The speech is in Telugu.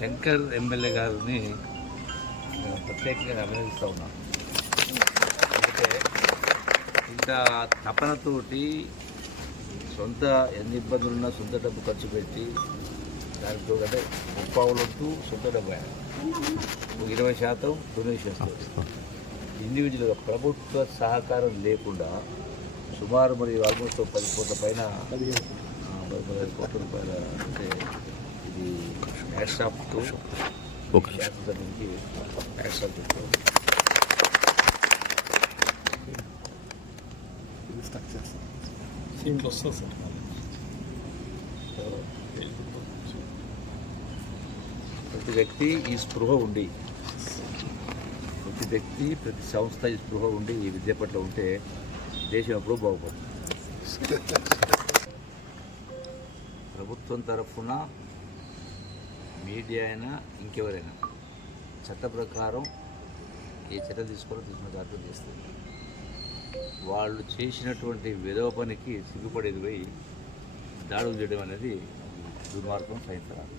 శంకర్ ఎమ్మెల్యే గారిని నేను ప్రత్యేకంగా అభినందిస్తూ ఉన్నాను ఎందుకంటే ఇంత తపనతోటి సొంత ఎన్ని ఇబ్బందులున్నా సొంత డబ్బు ఖర్చు పెట్టి దానితో అంటే ముప్పావులొద్దు సొంత డబ్బు ఆయన ఇరవై శాతం డొనేషన్స్ ఇండివిజువల్గా ప్రభుత్వ సహకారం లేకుండా సుమారు మరి ఆల్మోస్ట్ పది కోట్ల పైన పది కోట్ల రూపాయల శాసనసభ్యునికి హ్యాట్సాప్ చెప్తాను దీంట్లో వస్తుంది సార్ ప్రతి వ్యక్తి ఈ స్పృహ ఉండి ప్రతి వ్యక్తి ప్రతి సంస్థ ఈ స్పృహ ఉండి ఈ విద్య పట్ల ఉంటే దేశం ఎప్పుడూ బాగుపడుతుంది ప్రభుత్వం తరఫున మీడియా అయినా ఇంకెవరైనా చట్ట ప్రకారం ఏ చర్య తీసుకోవాలో తీసుకున్న జాగ్రత్త చేస్తుంది వాళ్ళు చేసినటువంటి విధవ పనికి సిగ్గుపడేది పోయి దాడులు చేయడం అనేది దుర్మార్గం సహించరాదు.